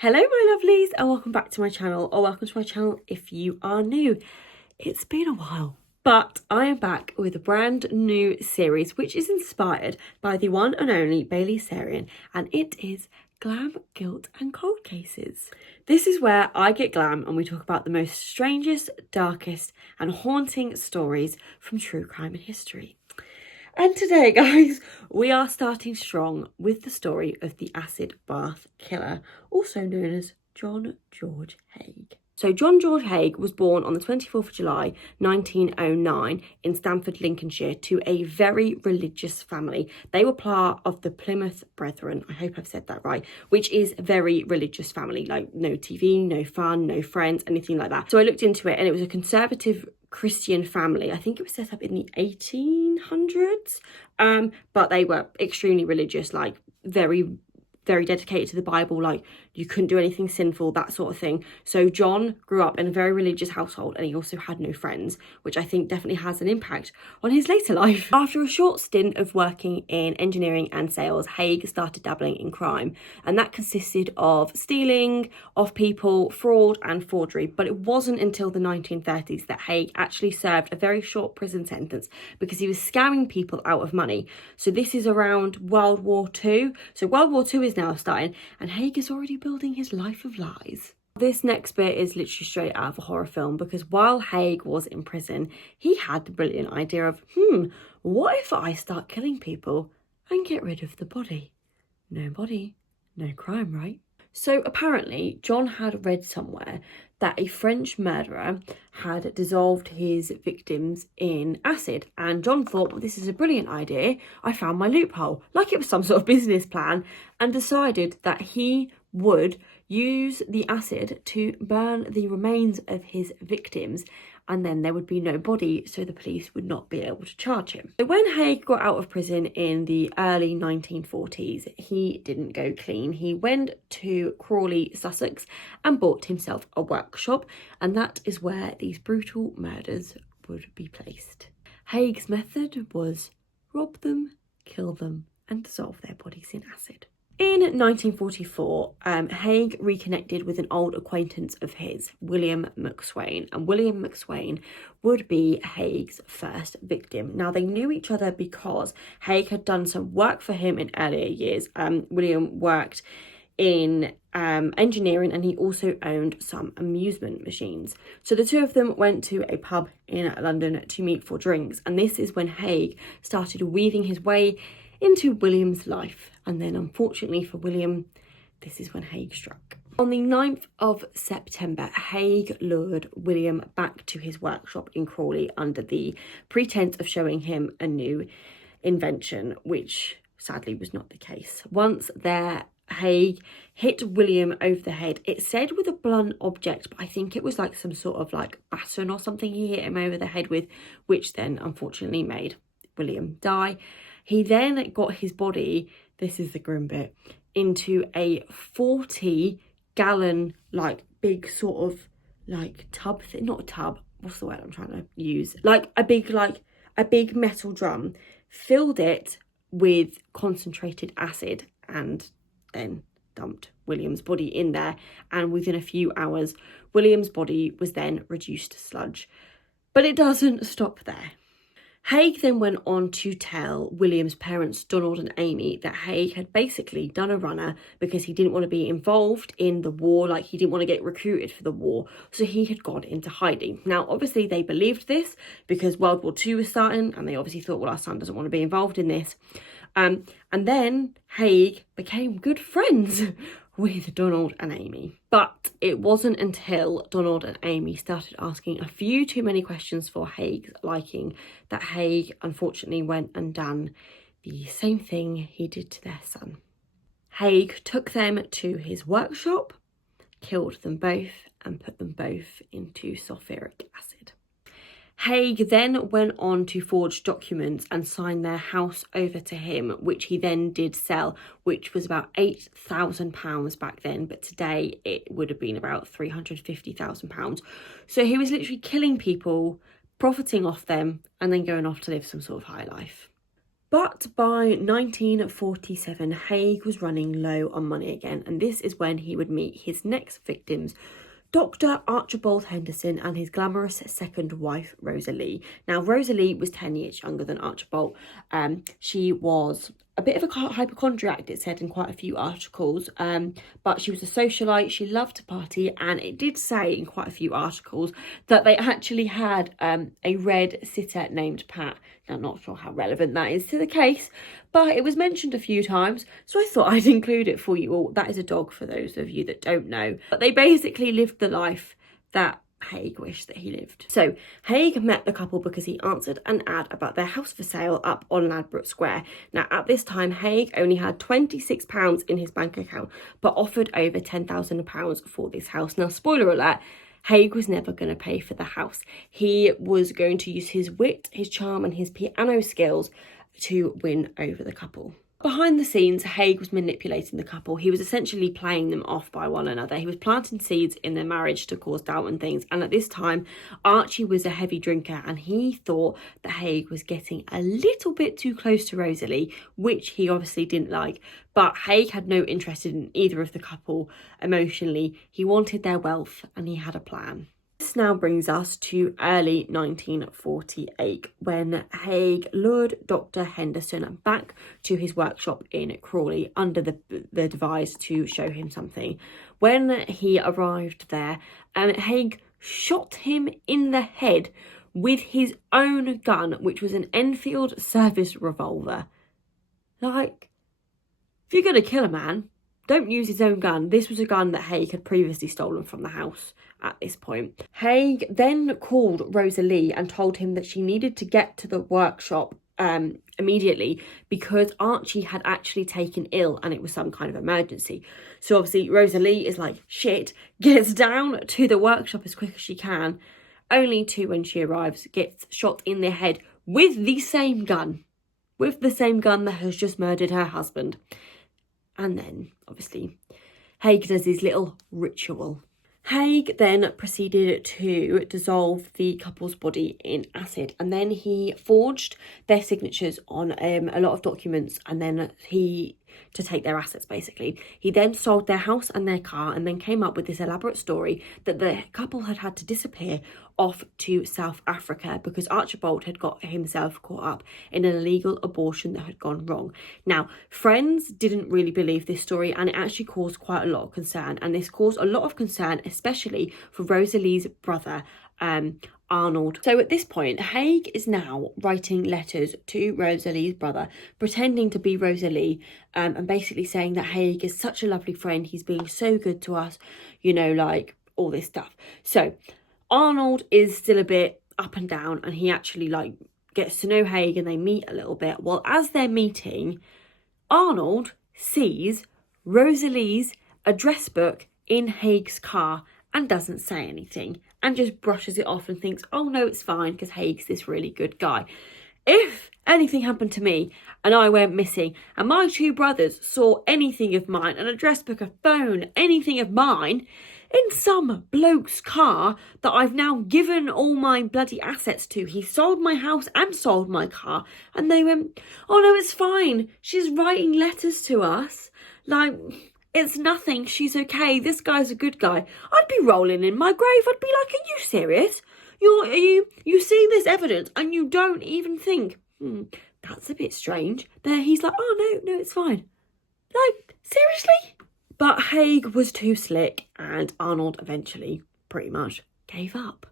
Hello my lovelies and welcome back to my channel, or welcome to my channel if you are new. It's been a while, but I am back with a brand new series which is inspired by the one and only Bailey Sarian, and it is Glam, Guilt and Cold Cases. This is where I get glam and we talk about the most strangest, darkest and haunting stories from true crime and history. And today, guys, we are starting strong with the story of the acid bath killer, also known as John George Haigh. So John George Haigh was born on the 24th of July 1909 in Stamford, Lincolnshire, to a very religious family. They were part of the Plymouth Brethren, I hope I've said that right, which is a very religious family, like no TV, no fun, no friends, anything like that. So I looked into it and it was a conservative Christian family. I think it was set up in the 1800s, but they were extremely religious, like very dedicated to the Bible, like you couldn't do anything sinful, that sort of thing. So John grew up in a very religious household and he also had no friends, which I think definitely has an impact on his later life. After a short stint of working in engineering and sales, Haigh started dabbling in crime, and that consisted of stealing of people, fraud and forgery. But it wasn't until the 1930s that Haigh actually served a very short prison sentence because he was scamming people out of money. So this is around World War II. So World War II is now starting and Haigh is already building his life of lies. This next bit is literally straight out of a horror film, because while Haigh was in prison, he had the brilliant idea of, what if I start killing people and get rid of the body? No body, no crime, right? So apparently John had read somewhere that a French murderer had dissolved his victims in acid, and John thought, well, this is a brilliant idea. I found my loophole, like it was some sort of business plan, and decided that he would use the acid to burn the remains of his victims, and then there would be no body, so the police would not be able to charge him. So when Haigh got out of prison in the early 1940s, he didn't go clean. He went to Crawley, Sussex, and bought himself a workshop, and that is where these brutal murders would be placed. Haigh's method was rob them, kill them, and dissolve their bodies in acid. In 1944, Haigh reconnected with an old acquaintance of his, William McSwain, and William McSwain would be Haigh's first victim. Now, they knew each other because Haigh had done some work for him in earlier years. William worked in engineering, and he also owned some amusement machines. So the two of them went to a pub in London to meet for drinks, and this is when Haigh started weaving his way into William's life. And then unfortunately for William, this is when Haigh struck. On the 9th of September, Haigh lured William back to his workshop in Crawley under the pretense of showing him a new invention, which sadly was not the case. Once there, Haigh hit William over the head. It said with a blunt object, but I think it was like some sort of like baton or something he hit him over the head with, which then unfortunately made William die. He then got his body, this is the grim bit, into a 40-gallon, like, big sort of, like, tub, not a tub, what's the word I'm trying to use? Like, a big metal drum, filled it with concentrated acid, and then dumped William's body in there. And within a few hours, William's body was then reduced to sludge. But it doesn't stop there. Haigh then went on to tell William's parents, Donald and Amy, that Haigh had basically done a runner because he didn't want to be involved in the war, like he didn't want to get recruited for the war, so he had gone into hiding. Now, obviously, they believed this because World War II was starting, and they obviously thought, well, our son doesn't want to be involved in this. And then Haigh became good friends with Donald and Amy. But it wasn't until Donald and Amy started asking a few too many questions for Haigh's liking that Haigh unfortunately went and done the same thing he did to their son. Haigh took them to his workshop, killed them both, and put them both into sulphuric acid. Haigh then went on to forge documents and sign their house over to him, which he then did sell, which was about £8,000 back then, but today it would have been about £350,000. So he was literally killing people, profiting off them, and then going off to live some sort of high life. But by 1947, Haigh was running low on money again, and this is when he would meet his next victims, Dr. Archibald Henderson and his glamorous second wife, Rosalie. Now, Rosalie was 10 years younger than Archibald. She was a bit of a hypochondriac, it said in quite a few articles, but she was a socialite. She loved to party, and it did say in quite a few articles that they actually had a red sitter named Pat. Now, I'm not sure how relevant that is to the case, but it was mentioned a few times, so I thought I'd include it for you all. That is a dog, for those of you that don't know. But they basically lived the life that Haigh wished that he lived. So Haigh met the couple because he answered an ad about their house for sale up on Ladbroke Square. Now, at this time, Haigh only had £26 in his bank account, but offered over £10,000 for this house. Now, spoiler alert, Haigh was never going to pay for the house. He was going to use his wit, his charm and his piano skills to win over the couple. Behind the scenes, Haigh was manipulating the couple. He was essentially playing them off by one another. He was planting seeds in their marriage to cause doubt and things. And at this time, Archie was a heavy drinker, and he thought that Haigh was getting a little bit too close to Rosalie, which he obviously didn't like. But Haigh had no interest in either of the couple emotionally. He wanted their wealth, and he had a plan. This now brings us to early 1948, when Haigh lured Dr. Henderson back to his workshop in Crawley under the device to show him something. When he arrived there, Haigh shot him in the head with his own gun, which was an Enfield service revolver. Like, if you're going to kill a man, don't use his own gun. This was a gun that Haigh had previously stolen from the house at this point. Haigh then called Rosalie and told him that she needed to get to the workshop immediately because Archie had actually taken ill and it was some kind of emergency. So obviously Rosalie is like, shit, gets down to the workshop as quick as she can, only to, when she arrives, gets shot in the head with the same gun. With the same gun that has just murdered her husband. And then, obviously, Haigh does his little ritual. Haigh then proceeded to dissolve the couple's body in acid, and then he forged their signatures on a lot of documents, and then to take their assets, basically. He then sold their house and their car, and then came up with this elaborate story that the couple had to disappear off to South Africa because Archibald had got himself caught up in an illegal abortion that had gone wrong. Now, friends didn't really believe this story, and it actually caused quite a lot of concern, and this caused a lot of concern especially for Rosalie's brother, Arnold. So at this point, Haigh is now writing letters to Rosalie's brother, pretending to be Rosalie, and basically saying that Haigh is such a lovely friend, he's being so good to us, you know, like all this stuff. So Arnold is still a bit up and down, and he actually like gets to know Haigh and they meet a little bit. Well, as they're meeting, Arnold sees Rosalie's address book in Haigh's car and doesn't say anything and just brushes it off and thinks, oh no, it's fine because Haigh's this really good guy. If anything happened to me and I went missing and my two brothers saw anything of mine, an address book, a phone, anything of mine, in some bloke's car that I've now given all my bloody assets to, he sold my house and sold my car, and they went, oh no, it's fine, she's writing letters to us, like, it's nothing, she's okay, this guy's a good guy, I'd be rolling in my grave. I'd be like, are you serious? You see this evidence and you don't even think, that's a bit strange. There he's like, oh no, it's fine. Like, seriously? But Haigh was too slick, and Arnold eventually pretty much gave up.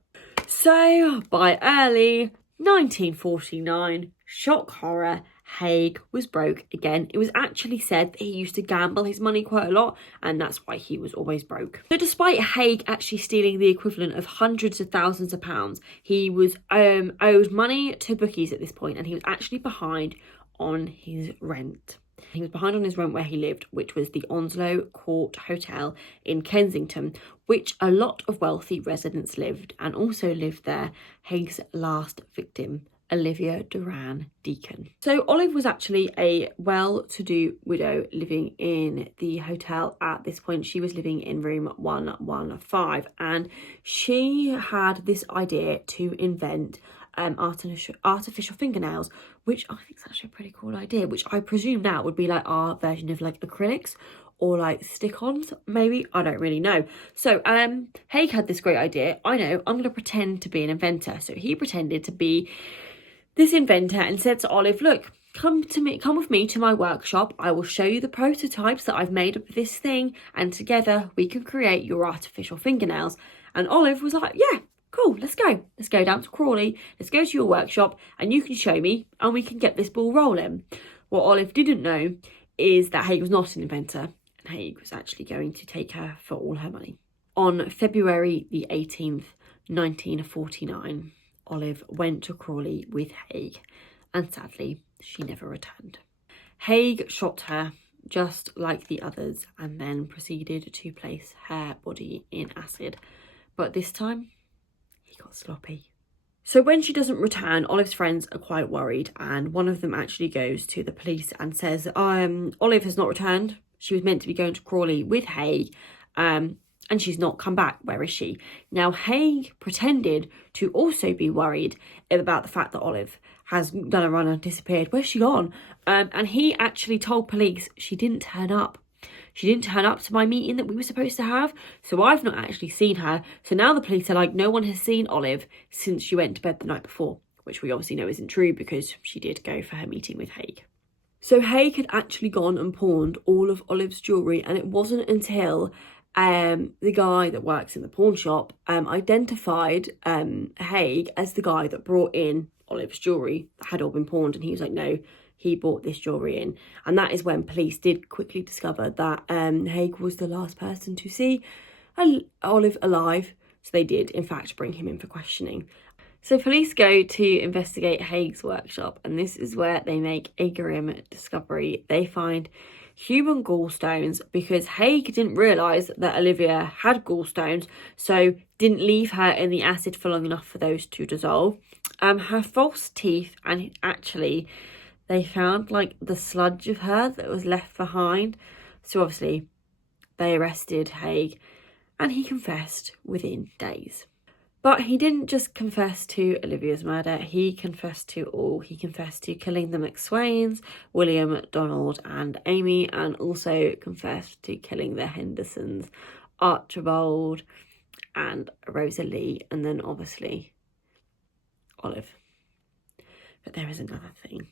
So by early 1949, shock horror, Haigh was broke again. It was actually said that he used to gamble his money quite a lot, and that's why he was always broke. So despite Haigh actually stealing the equivalent of hundreds of thousands of pounds, he was owed money to bookies at this point, and he was actually behind on his rent. He was behind on his rent where he lived, which was the Onslow Court Hotel in Kensington, which a lot of wealthy residents lived, and also lived there Haigh's last victim, Olivia Duran Deacon. So Olive was actually a well-to-do widow living in the hotel at this point. She was living in room 115, and she had this idea to invent artificial fingernails, which I think is actually a pretty cool idea, which I presume now would be like our version of like acrylics or like stick-ons, maybe. I don't really know. So Haigh had this great idea. I know, I'm going to pretend to be an inventor. So he pretended to be this inventor and said to Olive, look, come with me to my workshop. I will show you the prototypes that I've made of this thing, and together we can create your artificial fingernails. And Olive was like, yeah, cool, let's go down to Crawley, let's go to your workshop and you can show me and we can get this ball rolling. What Olive didn't know is that Haigh was not an inventor, and Haigh was actually going to take her for all her money. On February the 18th, 1949, Olive went to Crawley with Haigh, and sadly, she never returned. Haigh shot her just like the others and then proceeded to place her body in acid. But this time, he got sloppy. So when she doesn't return, Olive's friends are quite worried, and one of them actually goes to the police and says, Olive has not returned. She was meant to be going to Crawley with Haigh, and she's not come back. Where is she? Now, Haigh pretended to also be worried about the fact that Olive has done a run and disappeared. Where's she gone? And he actually told police she didn't turn up. She didn't turn up to my meeting that we were supposed to have, so I've not actually seen her. So now the police are like, no one has seen Olive since she went to bed the night before, which we obviously know isn't true because she did go for her meeting with Haigh. So Haigh had actually gone and pawned all of Olive's jewellery, and it wasn't until the guy that works in the pawn shop identified Haigh as the guy that brought in Olive's jewellery that had all been pawned, and he was like, no, he brought this jewellery in. And that is when police did quickly discover that Haigh was the last person to see Olive alive, so they did in fact bring him in for questioning. So police go to investigate Haigh's workshop, and this is where they make a grim discovery. They find human gallstones because Haigh didn't realise that Olivia had gallstones, so didn't leave her in the acid for long enough for those to dissolve. Her false teeth, and actually they found like the sludge of her that was left behind. So obviously they arrested Haigh, and he confessed within days. But he didn't just confess to Olivia's murder, he confessed to all. He confessed to killing the McSwains, William, Donald and Amy, and also confessed to killing the Hendersons, Archibald and Rosalie, and then obviously Olive. But there is another thing.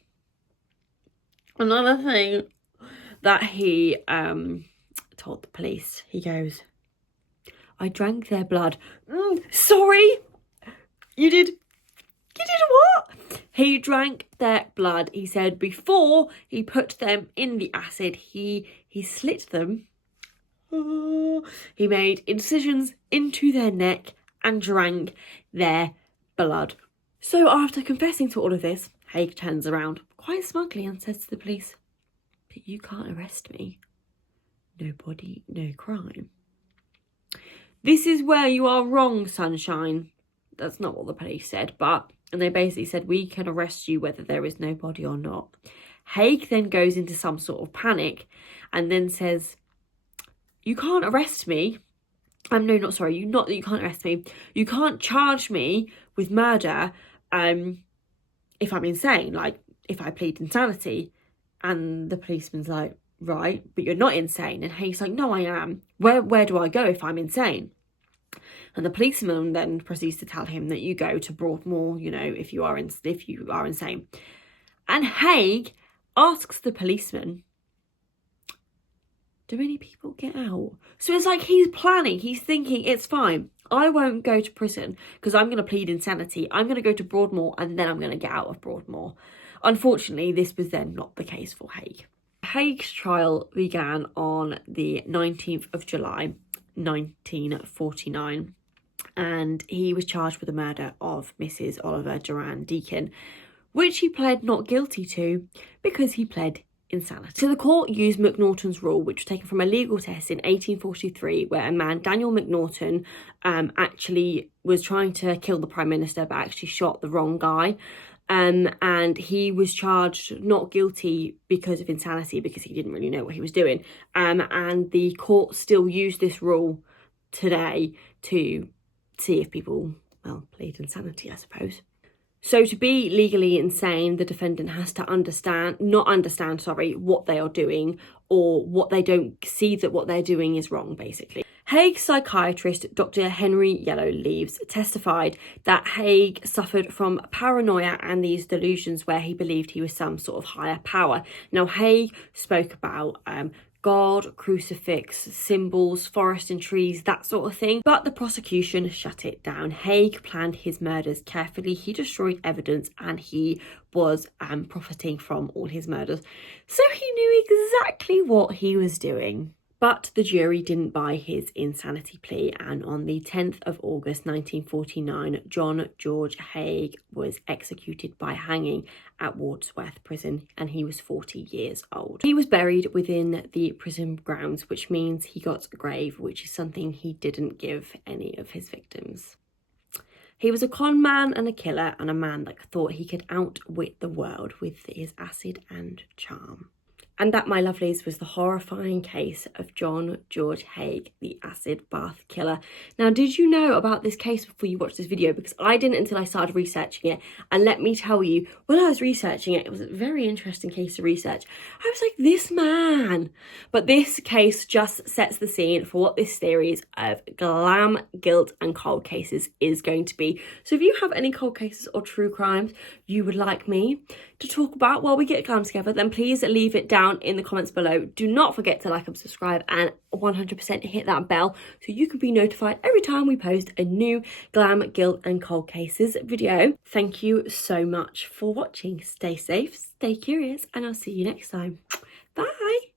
Another thing that he told the police. He goes, I drank their blood. Sorry? You did what? He drank their blood. He said before he put them in the acid, he slit them. He made incisions into their neck and drank their blood. So after confessing to all of this, Haigh turns around quite smugly and says to the police, but you can't arrest me. No body, no crime. This is where you are wrong, sunshine. That's not what the police said, and they basically said, we can arrest you whether there is no body or not. Haigh then goes into some sort of panic and then says, you can't arrest me. You can't arrest me. You can't charge me with murder if I'm insane, like if I plead insanity. And the policeman's like, right, but you're not insane. And Haigh's like, no, I am. Where do I go if I'm insane? And the policeman then proceeds to tell him that you go to Broadmoor, if you are insane. And Haigh asks the policeman, do many people get out? So it's like he's planning, he's thinking, it's fine. I won't go to prison because I'm going to plead insanity. I'm going to go to Broadmoor and then I'm going to get out of Broadmoor. Unfortunately, this was then not the case for Haigh. Haigh's trial began on the 19th of July, 1949, and he was charged with the murder of Mrs. Oliver Duran Deacon, which he pled not guilty to because he pled insanity. So the court used Macnaghten's rule, which was taken from a legal test in 1843, where a man, Daniel Macnaghten, actually was trying to kill the Prime Minister but actually shot the wrong guy. And he was charged not guilty because of insanity, because he didn't really know what he was doing. And the court still use this rule today to see if people, plead insanity, I suppose. So to be legally insane, the defendant has to not understand, what they are doing, or what they don't see that what they're doing is wrong, basically. Haig's psychiatrist, Dr. Henry Yellowleaves, testified that Haigh suffered from paranoia and these delusions where he believed he was some sort of higher power. Now, Haigh spoke about God, crucifix, symbols, forest and trees, that sort of thing. But the prosecution shut it down. Haigh planned his murders carefully. He destroyed evidence and he was profiting from all his murders. So he knew exactly what he was doing. But the jury didn't buy his insanity plea, and on the 10th of August 1949, John George Haigh was executed by hanging at Wandsworth Prison, and he was 40 years old. He was buried within the prison grounds, which means he got a grave, which is something he didn't give any of his victims. He was a con man and a killer, and a man that thought he could outwit the world with his acid and charm. And that, my lovelies, was the horrifying case of John George Haigh, the acid bath killer. Now, did you know about this case before you watched this video? Because I didn't until I started researching it. And let me tell you, when I was researching it, it was a very interesting case to research. I was like, this man. But this case just sets the scene for what this series of glam, guilt and cold cases is going to be. So if you have any cold cases or true crimes you would like me to talk about while we get glam together, then please leave it down in the comments below. Do not forget to like and subscribe, and 100% hit that bell so you can be notified every time we post a new glam, guilt and cold cases video. Thank you so much for watching. Stay safe, stay curious, and I'll see you next time. Bye.